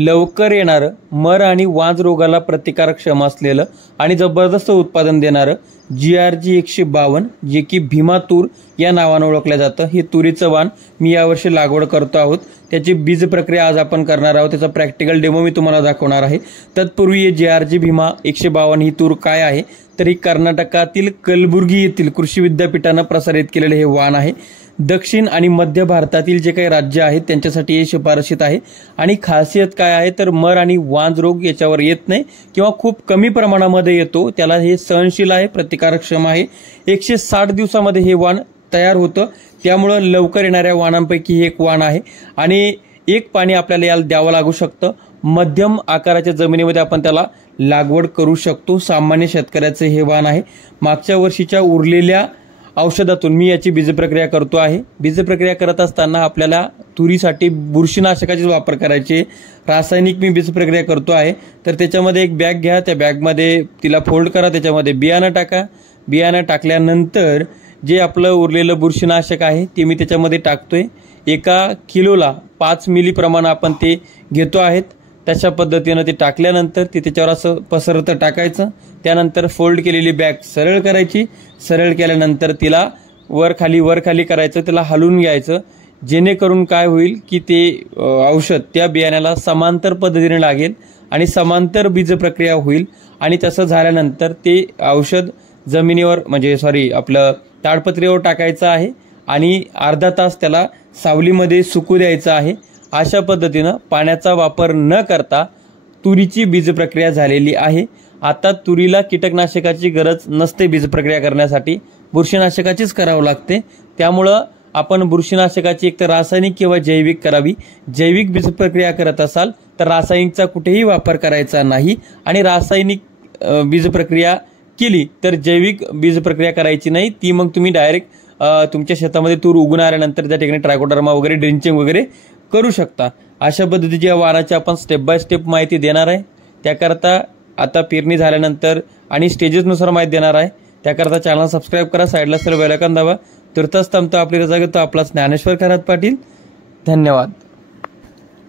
लवकर येणारं मर आणि वांज रोगाला प्रतिकारक्षम असलेलं आणि जबरदस्त उत्पादन देणारं GRG 152 जे की भीमा तूर या नावाने ओळखलं जातं, हे तुरीचं वाण मी यावर्षी लागवड करतो आहोत। त्याची बीज प्रक्रिया आज आपण करणार आहोत, त्याचा प्रॅक्टिकल डेमो मी तुम्हाला दाखवणार आहे। तत्पूर्वी हे GRG भीमा 152 ही तूर काय आहे तर ही कर्नाटकातील कलबुर्गी येथील कृषी विद्यापीठाने प्रसारित केलेले हे वाण आहे। दक्षिण आणि मध्य भारतातील जे काही राज्य आहेत त्यांच्यासाठी हे शिफारशीत आहे आणि खासियत काय आहे तर मर आणि वांज रोग याच्यावर येत नाही किंवा खूप कमी प्रमाणामध्ये येतो, त्याला हे सहनशील आहे, प्रतिकारक्षम आहे। 160 दिवसामध्ये हे वाण तयार होतं, त्यामुळे लवकर येणाऱ्या वाणांपैकी हे एक वाण आहे आणि एक पाणी आपल्याला याला द्यावं लागू शकतं। मध्यम आकाराच्या जमिनीमध्ये आपण त्याला लागवड करू शकतो। सामान्य शेतकऱ्याचे हे वाण आहे। मागच्या वर्षीच्या उरलेल्या औषधातून मी याची बीज प्रक्रिया करतो आहे। बीज प्रक्रिया करत असताना आपल्याला तुरीसाठी बुरशीनाशकाचा वापर करायचे, रासायनिक मी बीज प्रक्रिया करतो आहे। तर त्याच्यामध्ये एक बॅग घ्या, त्या बॅगमध्ये तिला फोल्ड करा, त्याच्यामध्ये बियाणं टाका। बियाणं टाकल्यानंतर जे आपलं उरलेलं बुरशीनाशक आहे ते मी त्याच्यामध्ये टाकतोय। 1 किलोला 5 मिली प्रमाण आपण ते घेतो आहेत। तशा पद्धतीने ते टाकल्यानंतर ते त्याच्यावर असं पसरत टाकायचं। त्यानंतर फोल्ड केलेली बॅग सरळ करायची, सरळ केल्यानंतर तिला वर खाली करायचं, त्याला हलवून घ्यायचं, जेणेकरून काय होईल की ते औषध त्या बियाण्याला समांतर पद्धतीने लागेल आणि समांतर बीज प्रक्रिया होईल आणि तसं झाल्यानंतर ते औषध जमिनीवर आपलं ताडपत्रीवर टाकायचं आहे आणि अर्धा तास त्याला सावलीमध्ये सुकू द्यायचं आहे। अशा पद्धतीने पाण्याचा वापर न करता तुरीची बीज प्रक्रिया झालेली आहे। आता तुरीला कीटकनाशकाची गरज नसते बीज प्रक्रिया करण्यासाठी, बुरशीनाशकाचीच करावं लागते। त्यामुळे आपण बुरशीनाशकाची एक तर रासायनिक किंवा जैविक करावी। जैविक बीज प्रक्रिया करत असाल तर रासायनिकचा कुठेही वापर करायचा नाही आणि रासायनिक बीज प्रक्रिया केली तर जैविक बीज प्रक्रिया करायची नाही। ती मग तुम्ही डायरेक्ट तुमच्या शेतामध्ये तूर उगून आल्यानंतर त्या ठिकाणी ट्रायकोडर्मा वगैरे ड्रिंचिंग वगैरे करू शकता। अशा पद्धतीची या वाणाची आपण स्टेप बाय स्टेप माहिती देणार आहे। त्याकरता आता पेरणी झाल्यानंतर आणि स्टेजेसनुसार माहिती देणार आहे। त्याकरता चॅनल सबस्क्राईब करा, साईडला बेल आयकॉन दाबा। तुर्तास थांबतो, आपली रजा घेतो, आपला ज्ञानेश्वर खरात पाटील। धन्यवाद।